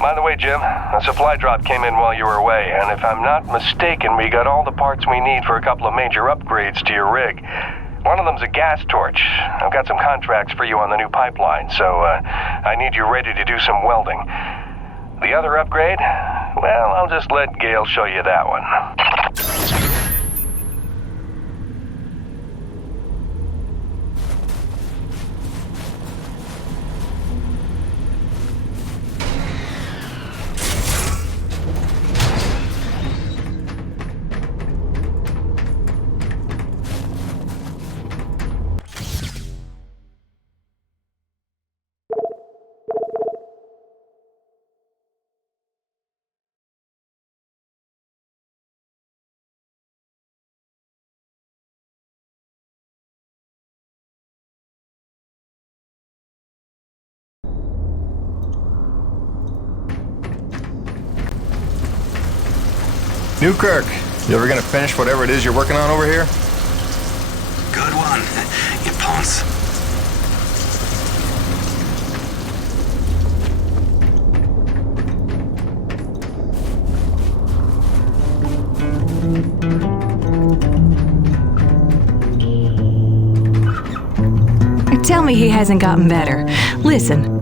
By the way, Jim, a supply drop came in while you were away, and if I'm not mistaken, we got all the parts we need for a couple of major upgrades to your rig. One of them's a gas torch. I've got some contracts for you on the new pipeline, so I need you ready to do some welding. The other upgrade? Well, I'll just let Gail show you that one. Newkirk, you ever gonna finish whatever it is you're working on over here? Good one, you ponce. Tell me he hasn't gotten better. Listen.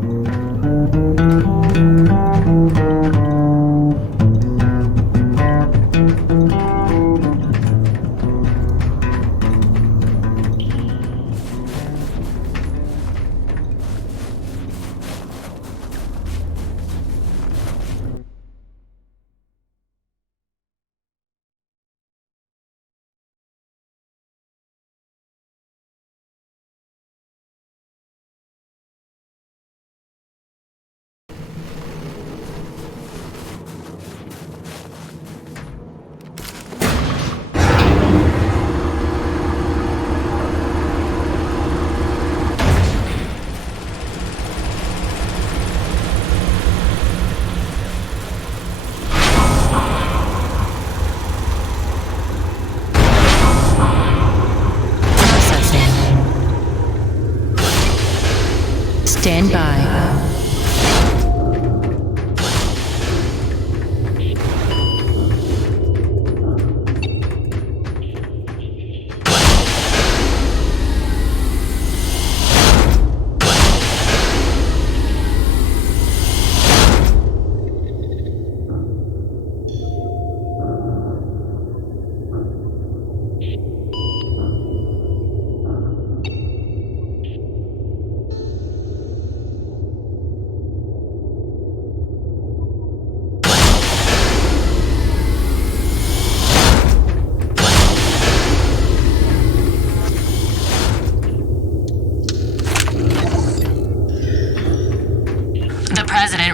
Stand by.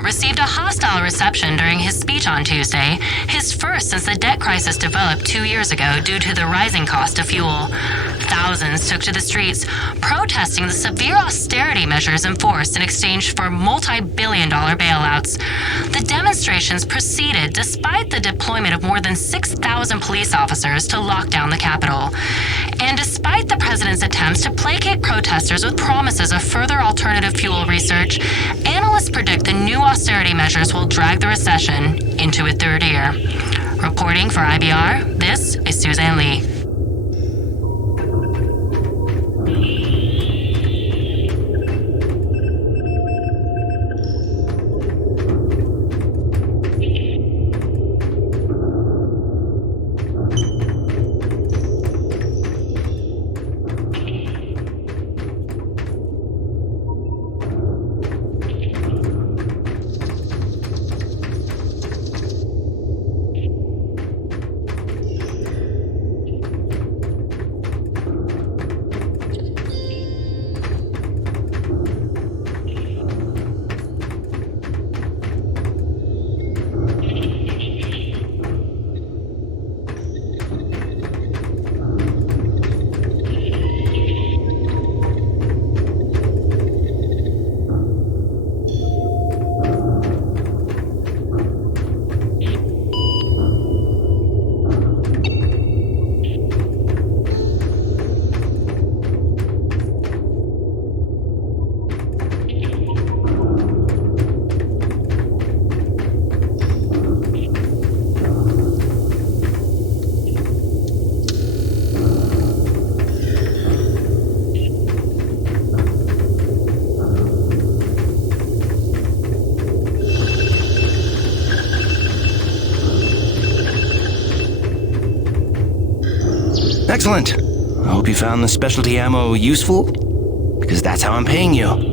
Received a hostile reception during his speech on Tuesday, his first since the debt crisis developed 2 years ago due to the rising cost of fuel. Thousands took to the streets, protesting the severe austerity measures enforced in exchange for multi-billion-dollar bailouts. The demonstrations proceeded despite the deployment of more than 6,000 police officers to lock down the Capitol. And despite the president's attempts to placate protesters with promises of further alternative fuel research, analysts predict the new austerity measures will drag the recession into a third year. Reporting for IBR, this is Suzanne Lee. Excellent. I hope you found the specialty ammo useful, because that's how I'm paying you.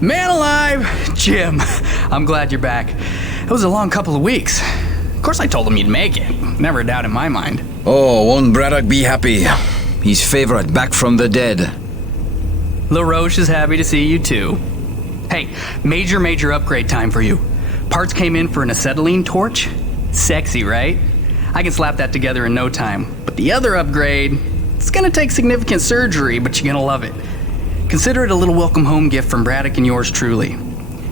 Man alive! Jim, I'm glad you're back. It was a long couple of weeks. Of course I told him you'd make it. Never a doubt in my mind. Oh, won't Braddock be happy? His favorite back from the dead. LaRoche is happy to see you too. Hey, major upgrade time for you. Parts came in for an acetylene torch. Sexy, right? I can slap that together in no time. But the other upgrade, it's gonna take significant surgery, but you're gonna love it. Consider it a little welcome home gift from Braddock and yours truly.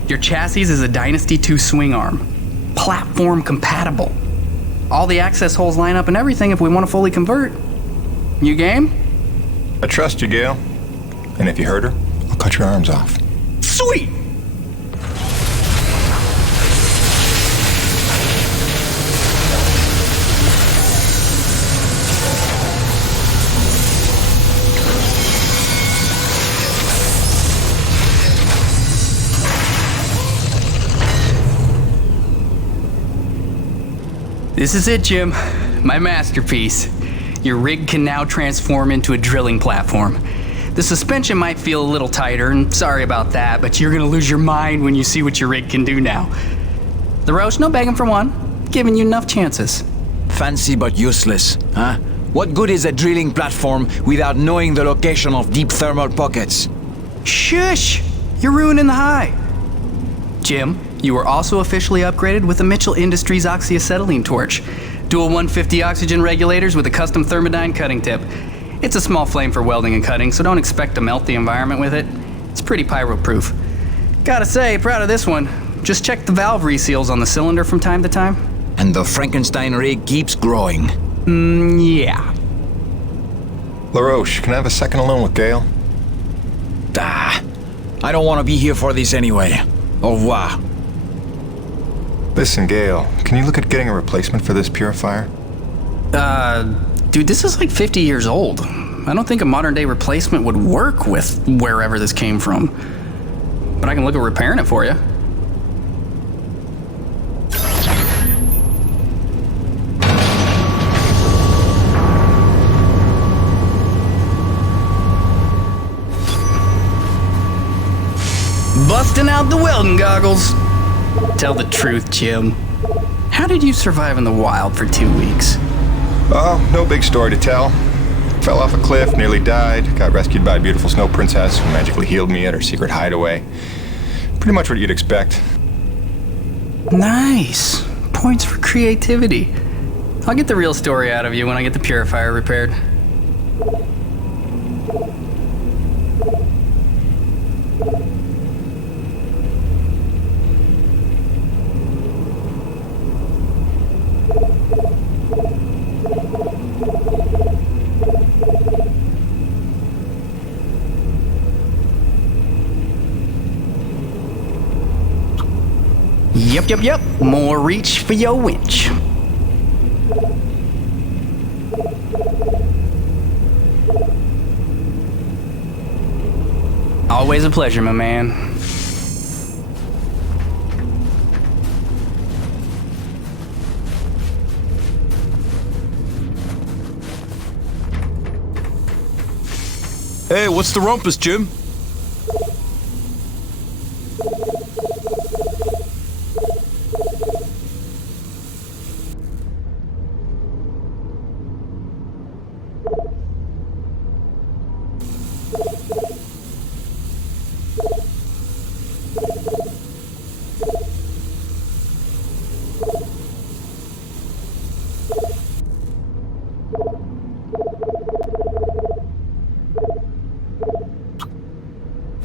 Your chassis is a Dynasty 2 swing arm. Platform compatible. All the access holes line up and everything if we want to fully convert. You game? I trust you, Gale. And if you hurt her, I'll cut your arms off. Sweet! This is it, Jim. My masterpiece. Your rig can now transform into a drilling platform. The suspension might feel a little tighter, and sorry about that, but you're gonna lose your mind when you see what your rig can do now. LaRoche, no begging for one. Giving you enough chances. Fancy but useless, huh? What good is a drilling platform without knowing the location of deep thermal pockets? Shush! You're ruining the high. Jim, you were also officially upgraded with a Mitchell Industries oxyacetylene torch. Dual 150 oxygen regulators with a custom thermodyne cutting tip. It's a small flame for welding and cutting, so don't expect to melt the environment with it. It's pretty pyro-proof. Gotta say, proud of this one. Just check the valve reseals on the cylinder from time to time. And the Frankenstein rig keeps growing. Yeah. LaRoche, can I have a second alone with Gale? I don't want to be here for this anyway. Au revoir. Listen, Gale, can you look at getting a replacement for this purifier? Dude, this is like 50 years old. I don't think a modern-day replacement would work with wherever this came from. But I can look at repairing it for you. Busting out the welding goggles. Tell the truth, Jim. How did you survive in the wild for 2 weeks? Oh, no big story to tell. Fell off a cliff, nearly died, got rescued by a beautiful snow princess who magically healed me at her secret hideaway. Pretty much what you'd expect. Nice. Points for creativity. I'll get the real story out of you when I get the purifier repaired. Yep. More reach for your winch. Always a pleasure, my man. Hey, what's the rumpus, Jim?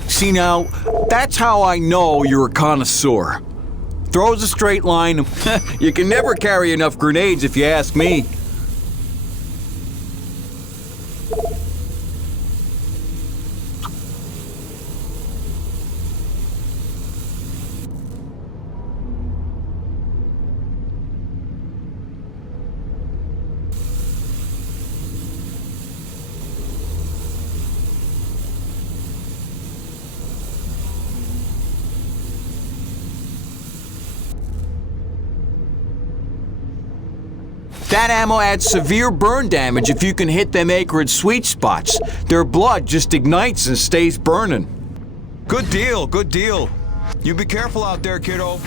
See now, that's how I know you're a connoisseur. Throws a straight line. You can never carry enough grenades if you ask me. That ammo adds severe burn damage if you can hit them acrid sweet spots. Their blood just ignites and stays burning. Good deal, good deal. You be careful out there, kiddo.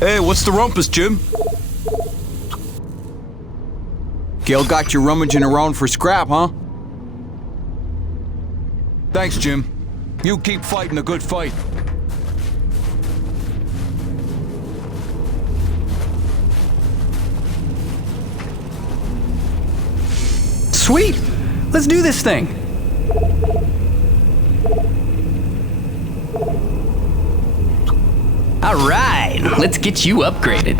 Hey, what's the rumpus, Jim? Gail got you rummaging around for scrap, huh? Thanks, Jim. You keep fighting a good fight. Sweet! Let's do this thing! Alright, let's get you upgraded.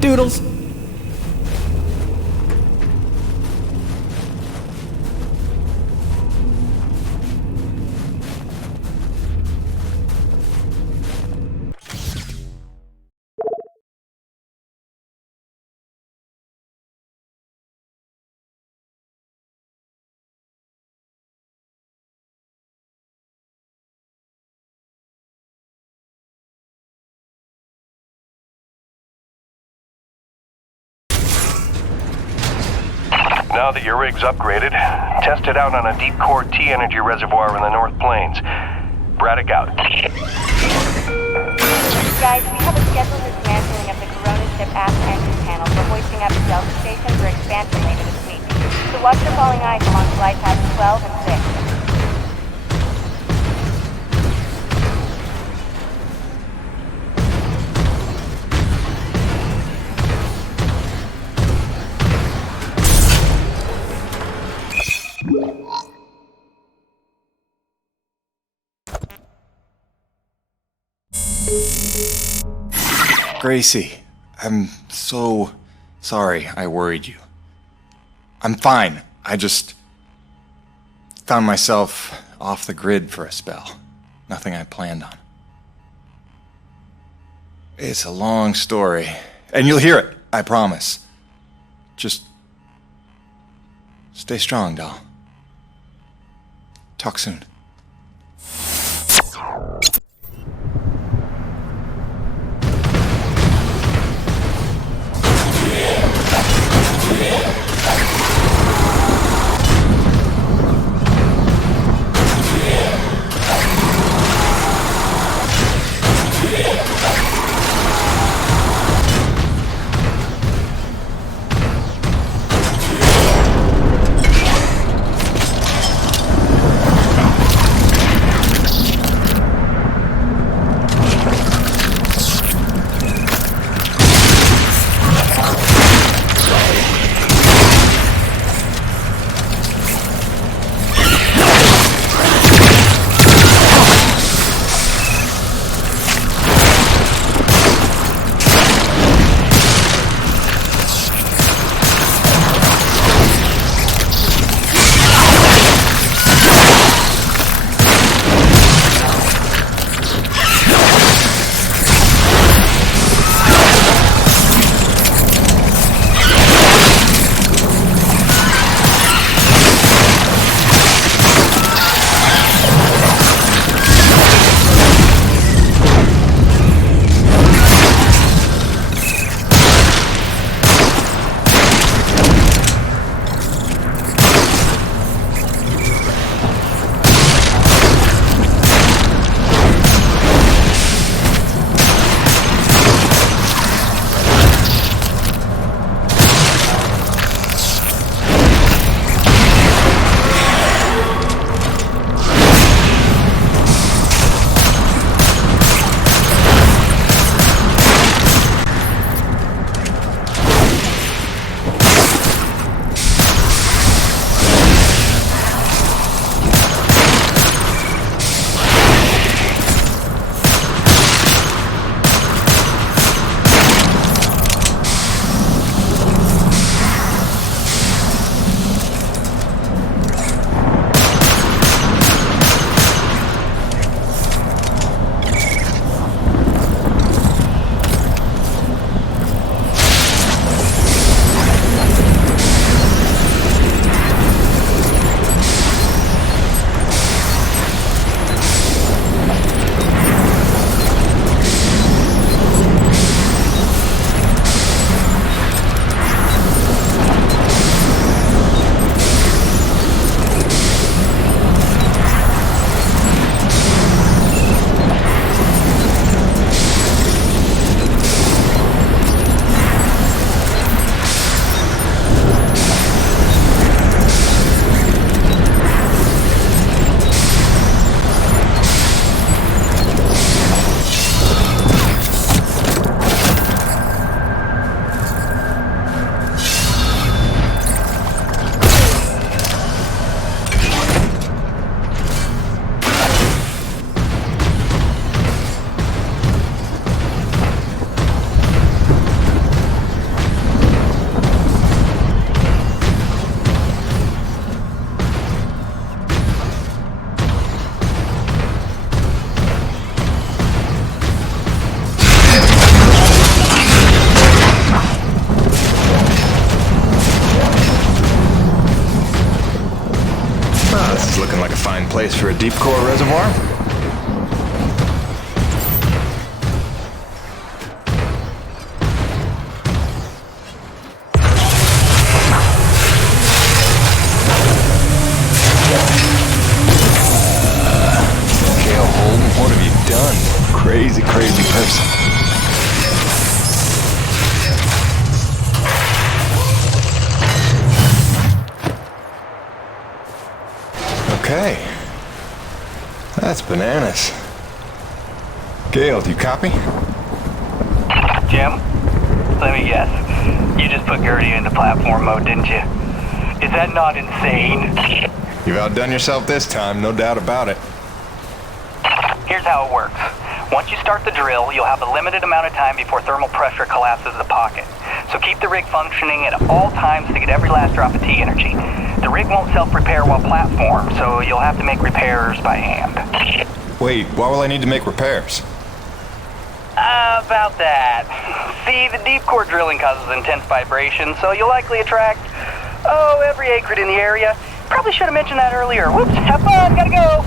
Doodles. Now that your rig's upgraded, test it out on a deep core T-energy reservoir in the North Plains. Braddock out. Guys, we have a scheduled dismantling of the Corona ship aft engine panel for hoisting up the Delta station for expansion later this week. So watch for falling ice along flight paths 12 and 6. Gracie, I'm so sorry I worried you. I'm fine. I just found myself off the grid for a spell. Nothing I planned on. It's a long story, and you'll hear it, I promise. Just stay strong, doll. Talk soon. place for a deep core reservoir? What have you done? Crazy, crazy person. Okay. That's bananas. Gail, do you copy? Jim, let me guess. You just put Gertie into platform mode, didn't you? Is that not insane? You've outdone yourself this time, no doubt about it. Here's how it works. Once you start the drill, you'll have a limited amount of time before thermal pressure collapses the pocket. So keep the rig functioning at all times to get every last drop of T energy. The rig won't self-repair while platform, so you'll have to make repairs by hand. Wait, why will I need to make repairs? About that. See, the deep core drilling causes intense vibration, so you'll likely attract, every acrid in the area. Probably should have mentioned that earlier. Whoops, have fun, gotta go!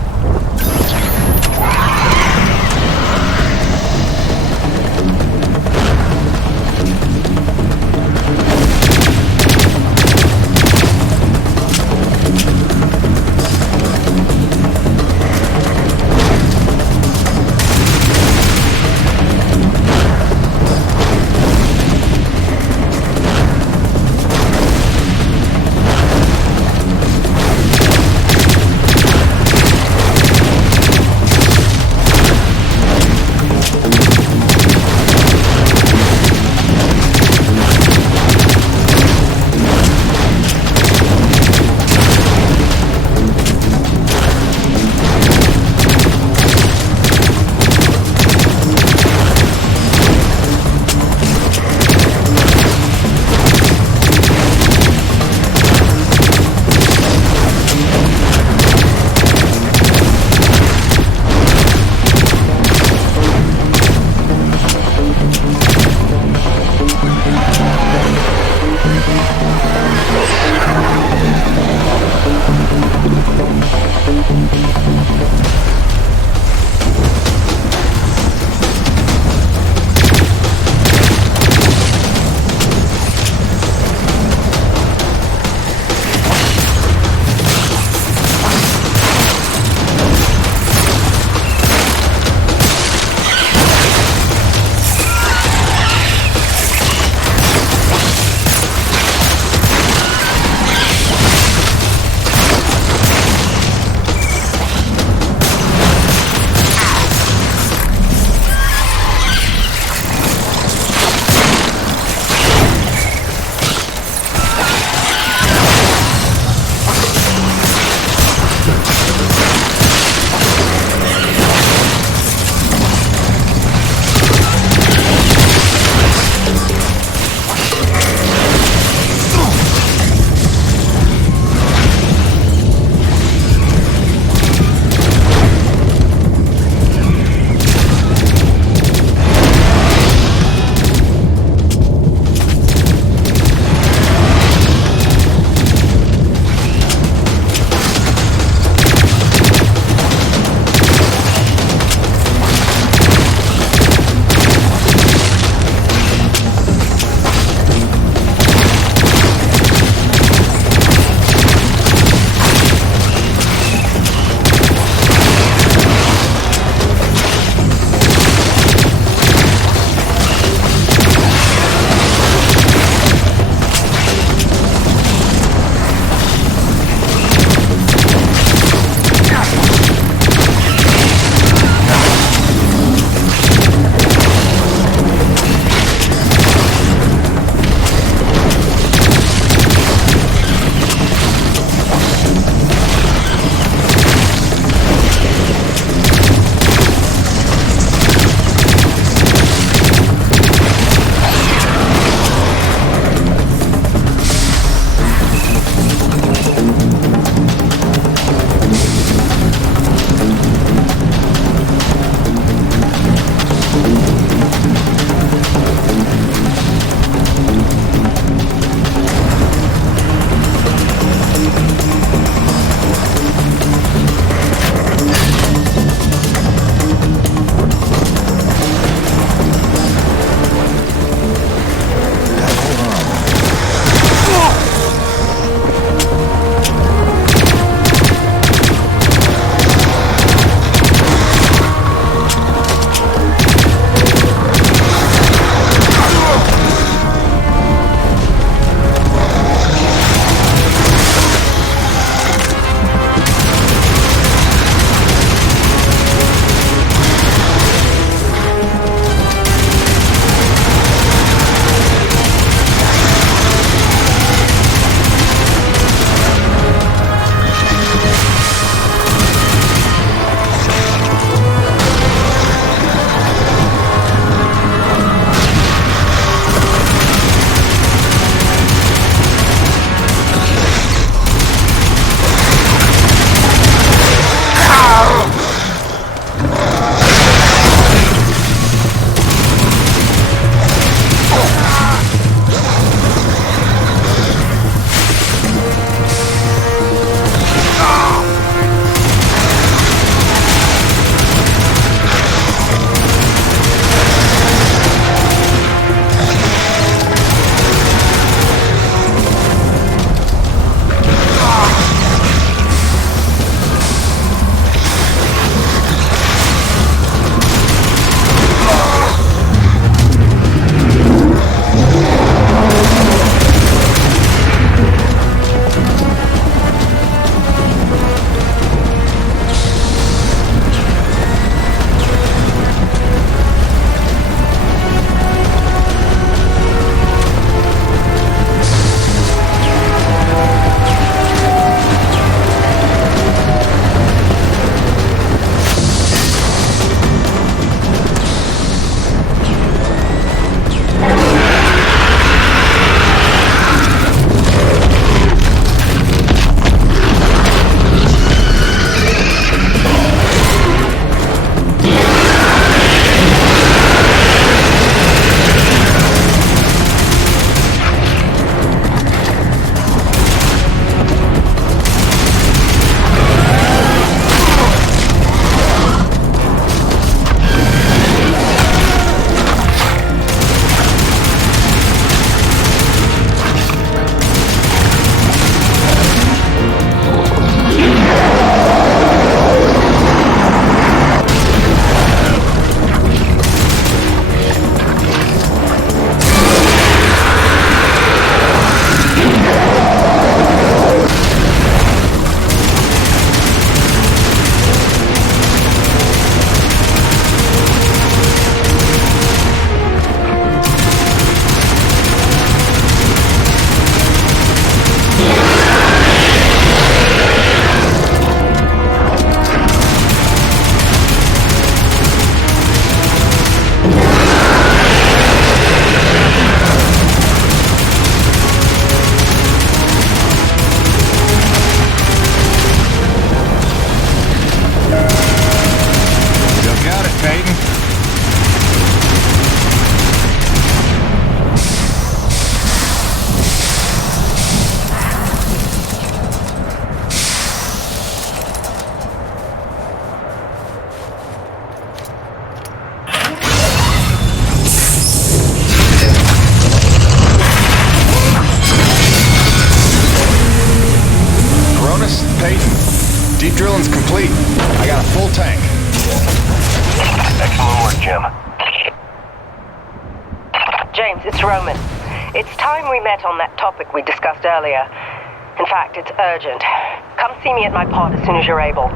James, it's Roman. It's time we met on that topic we discussed earlier. In fact, it's urgent. Come see me at my pod as soon as you're able.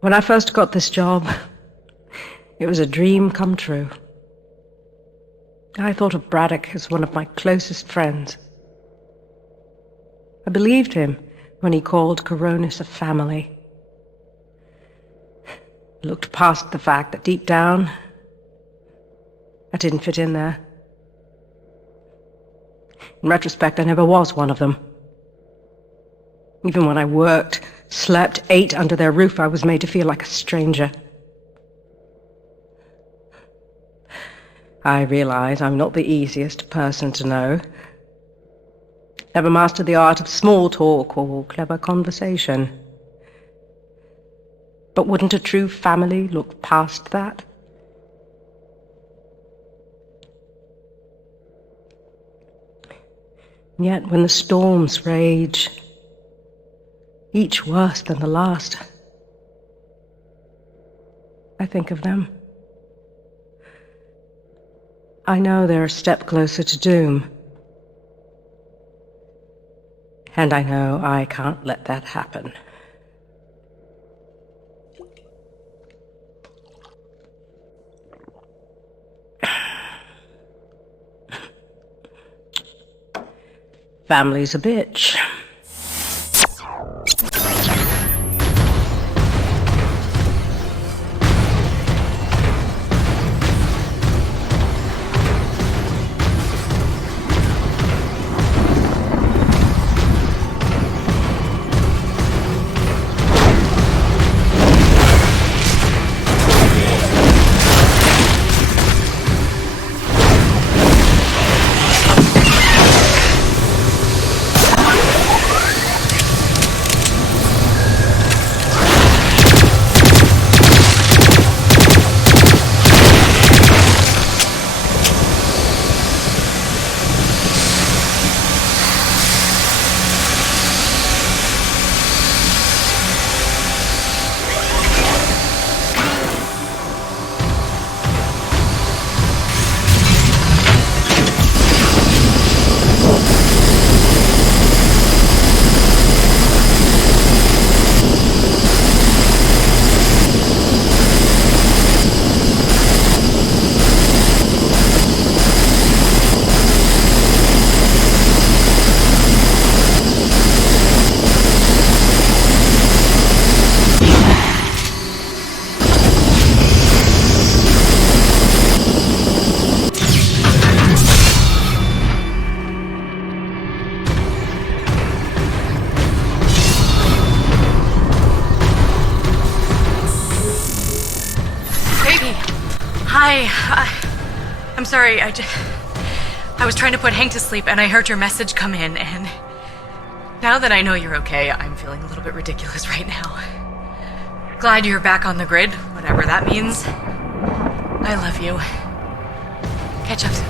When I first got this job, it was a dream come true. I thought of Braddock as one of my closest friends. I believed him when he called Coronis a family. I looked past the fact that deep down, I didn't fit in there. In retrospect, I never was one of them. Even when I worked, slept, ate under their roof, I was made to feel like a stranger. I realize I'm not the easiest person to know. Never mastered the art of small talk or clever conversation. But wouldn't a true family look past that? And yet, when the storms rage, each worse than the last, I think of them. I know they're a step closer to doom. And I know I can't let that happen. Family's a bitch. I'm sorry, I was trying to put Hank to sleep and I heard your message come in, and now that I know you're okay, I'm feeling a little bit ridiculous right now. Glad you're back on the grid, whatever that means. I love you. Catch up soon.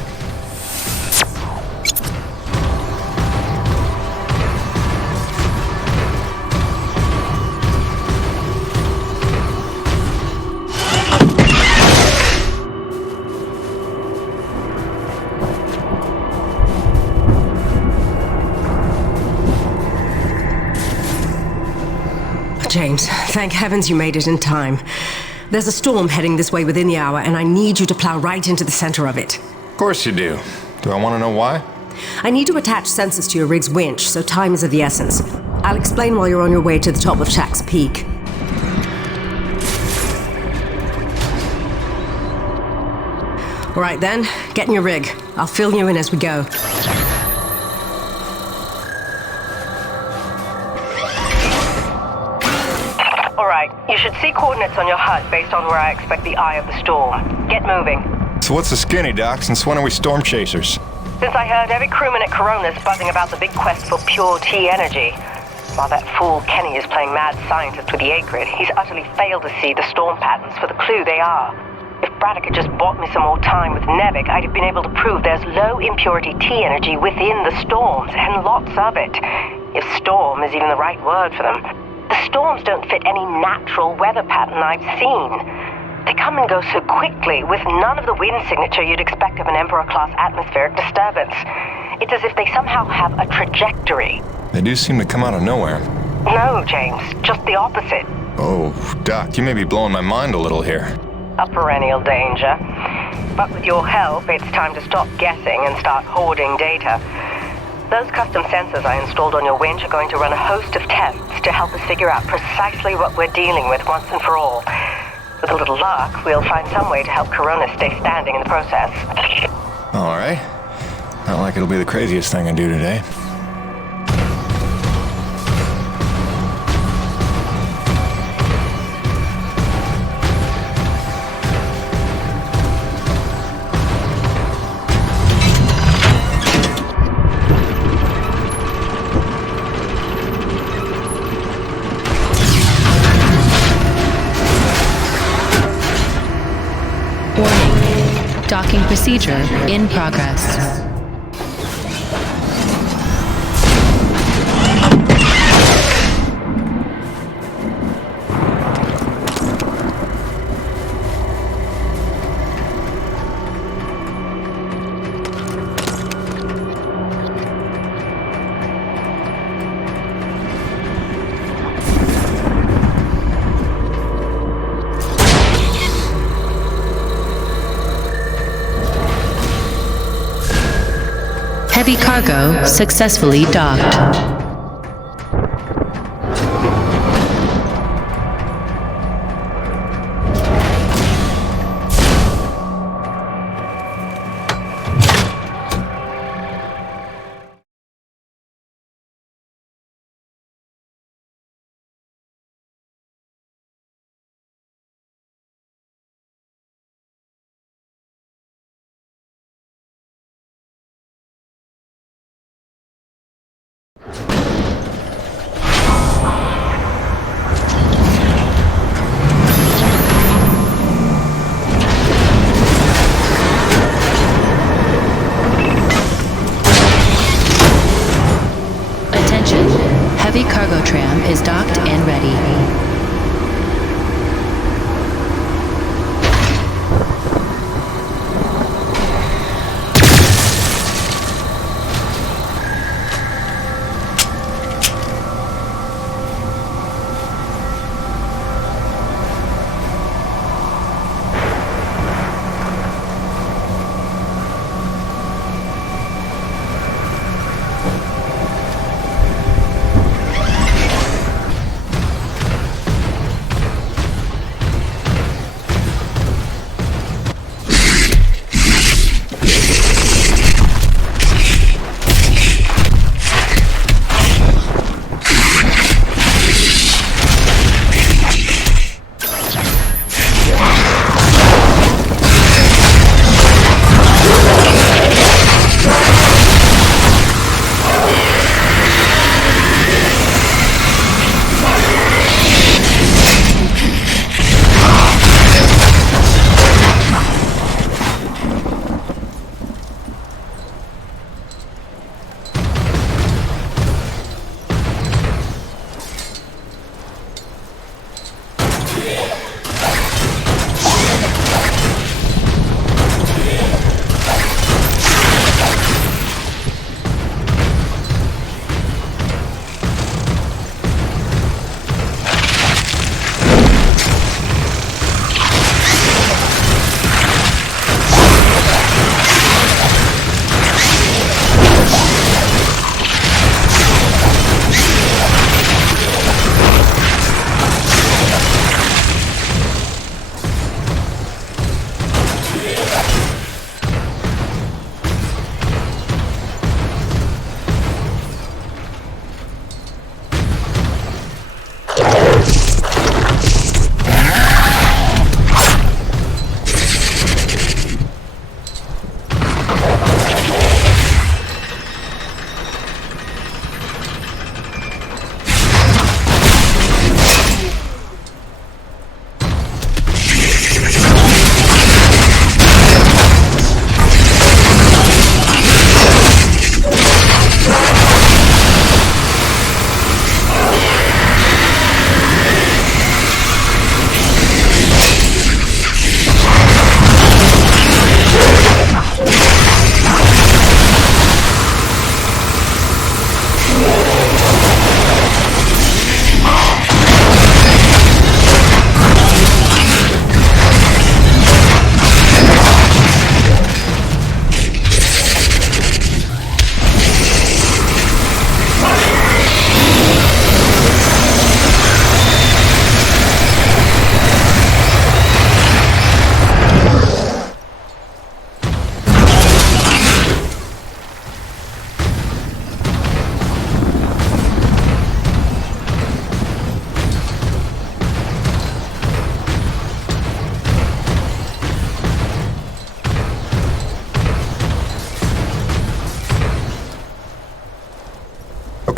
James, thank heavens you made it in time. There's a storm heading this way within the hour, and I need you to plow right into the center of it. Of course you do. Do I want to know why? I need to attach sensors to your rig's winch, so time is of the essence. I'll explain while you're on your way to the top of Shack's Peak. All right then, get in your rig. I'll fill you in as we go. You should see coordinates on your HUD based on where I expect the eye of the storm. Get moving. So what's the skinny, Doc? Since when are we storm chasers? Since I heard every crewman at Corona's buzzing about the big quest for pure T energy. While that fool Kenny is playing mad scientist with the A-grid, he's utterly failed to see the storm patterns for the clue they are. If Braddock had just bought me some more time with NEVEC, I'd have been able to prove there's low impurity T energy within the storms, and lots of it. If storm is even the right word for them. The storms don't fit any natural weather pattern I've seen. They come and go so quickly, with none of the wind signature you'd expect of an Emperor-class atmospheric disturbance. It's as if they somehow have a trajectory. They do seem to come out of nowhere. No, James, just the opposite. Oh, Doc, you may be blowing my mind a little here. A perennial danger. But with your help, it's time to stop guessing and start hoarding data. Those custom sensors I installed on your winch are going to run a host of tests to help us figure out precisely what we're dealing with once and for all. With a little luck, we'll find some way to help Corona stay standing in the process. All right. Not like it'll be the craziest thing I do today. Docking procedure in progress. Heavy cargo successfully docked. Heavy cargo tram is docked and ready.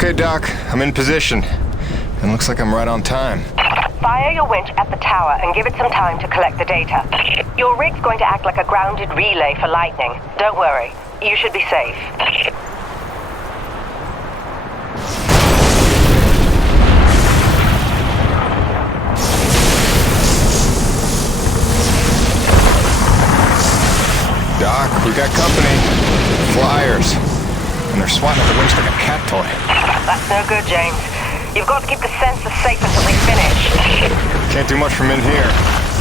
Okay, Doc, I'm in position. And looks like I'm right on time. Fire your winch at the tower and give it some time to collect the data. Your rig's going to act like a grounded relay for lightning. Don't worry, you should be safe. Doc, we got company. Flyers. And they're swatting at the winch like a cat toy. That's no good, James. You've got to keep the sensors safe until they finish. Can't do much from in here.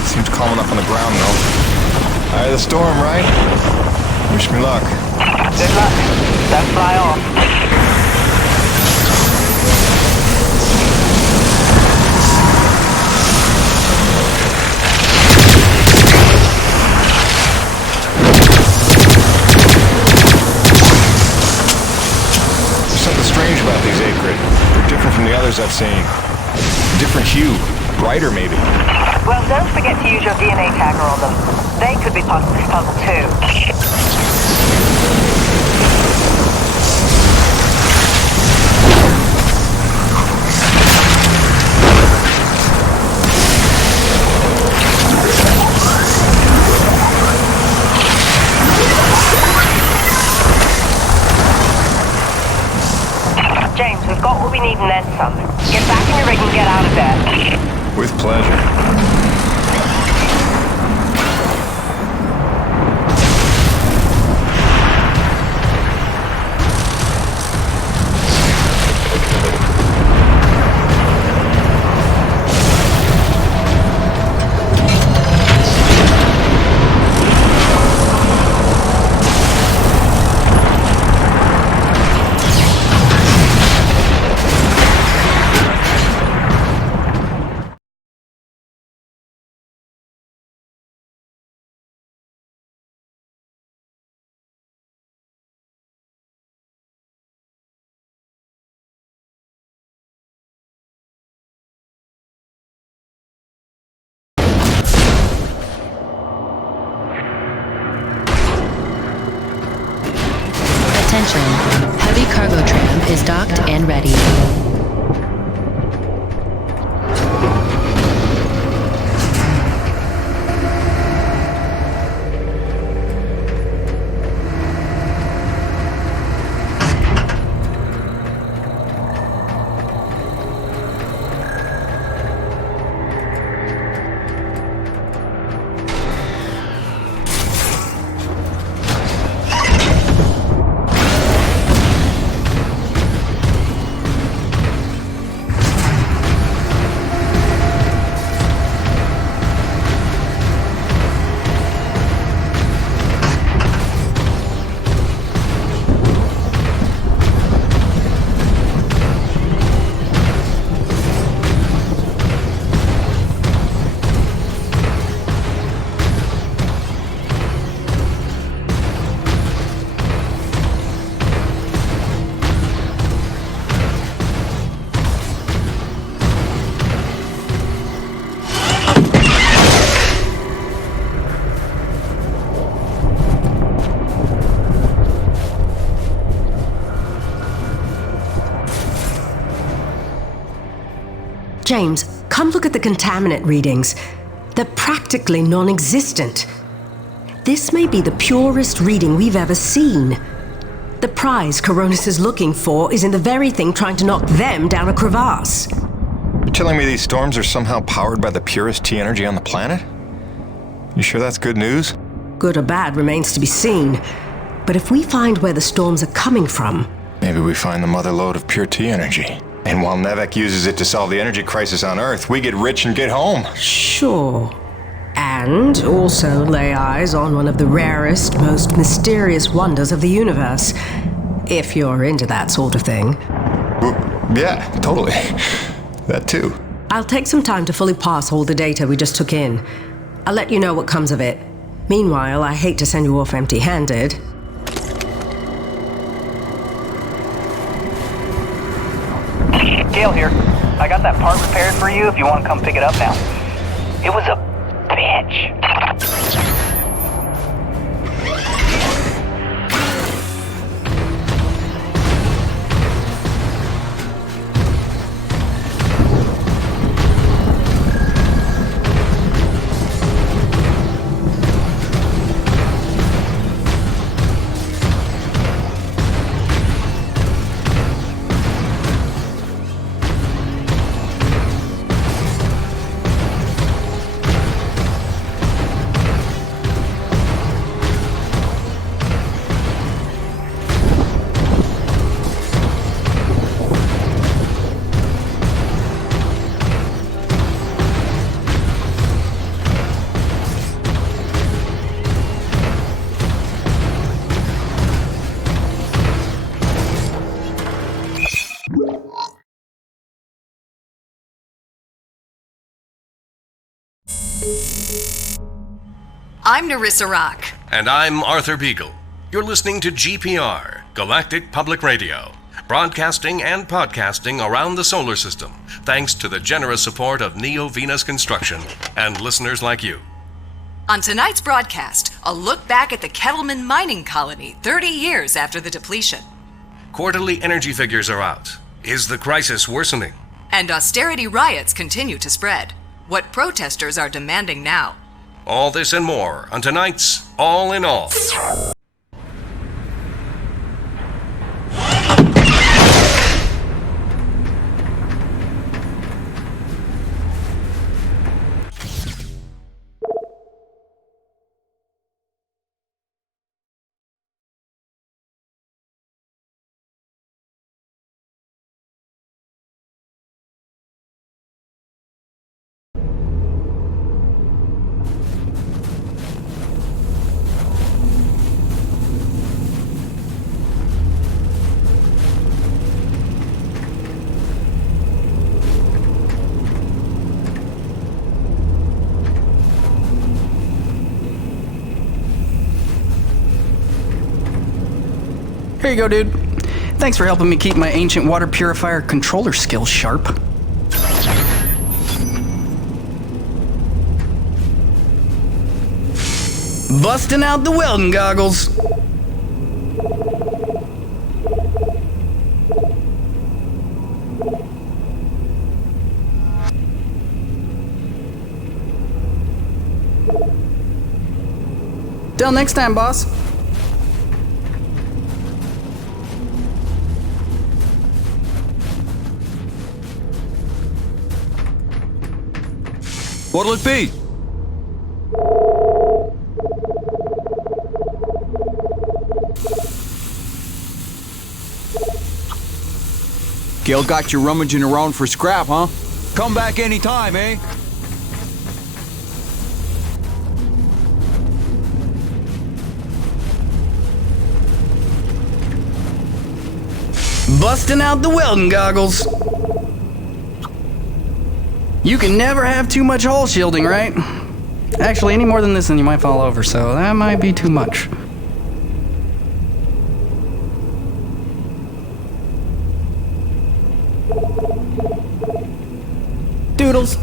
Seems calm enough on the ground, though. Eye of the storm, right? Wish me luck. Good luck. Don't fly off. Strange about these acrid. They're different from the others I've seen. Different hue. Brighter, maybe. Well, don't forget to use your DNA tagger on them. They could be part of this puzzle, too. James, we've got what we need and then some. Get back in your rig and get out of there. With pleasure. Attention, heavy cargo tram is docked and ready. James, come look at the contaminant readings. They're practically non-existent. This may be the purest reading we've ever seen. The prize Coronis is looking for is in the very thing trying to knock them down a crevasse. You're telling me these storms are somehow powered by the purest T energy on the planet? You sure that's good news? Good or bad remains to be seen. But if we find where the storms are coming from... Maybe we find the mother lode of pure T energy. And while NEVEC uses it to solve the energy crisis on Earth, we get rich and get home. Sure. And also lay eyes on one of the rarest, most mysterious wonders of the universe. If you're into that sort of thing. Yeah, totally. That too. I'll take some time to fully parse all the data we just took in. I'll let you know what comes of it. Meanwhile, I hate to send you off empty-handed. Gail here. I got that part repaired for you if you want to come pick it up now. It was a bitch. I'm Narissa Rock. And I'm Arthur Beagle. You're listening to GPR, Galactic Public Radio, broadcasting and podcasting around the solar system, thanks to the generous support of Neo-Venus Construction and listeners like you. On tonight's broadcast, a look back at the Kettleman mining colony 30 years after the depletion. Quarterly energy figures are out. Is the crisis worsening? And austerity riots continue to spread. What protesters are demanding now. All this and more on tonight's All in All. Here you go, dude. Thanks for helping me keep my ancient water purifier controller skills sharp. Busting out the welding goggles. Till next time, boss. What'll it be? Gail got you rummaging around for scrap, huh? Come back anytime, eh? Busting out the welding goggles. You can never have too much hull shielding, right? Actually, any more than this and you might fall over, so that might be too much. Doodles.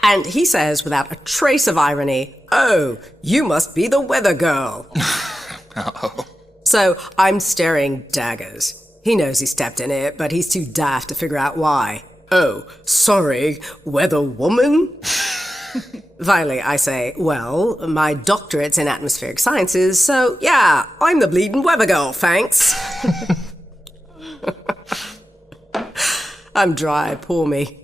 And he says, without a trace of irony, "Oh, you must be the weather girl." Oh. So I'm staring daggers. He knows he stepped in it, but he's too daft to figure out why. "Oh, sorry, weather woman?" Finally, I say, "Well, my doctorate's in atmospheric sciences, so yeah, I'm the bleeding weather girl, thanks." I'm dry, poor me.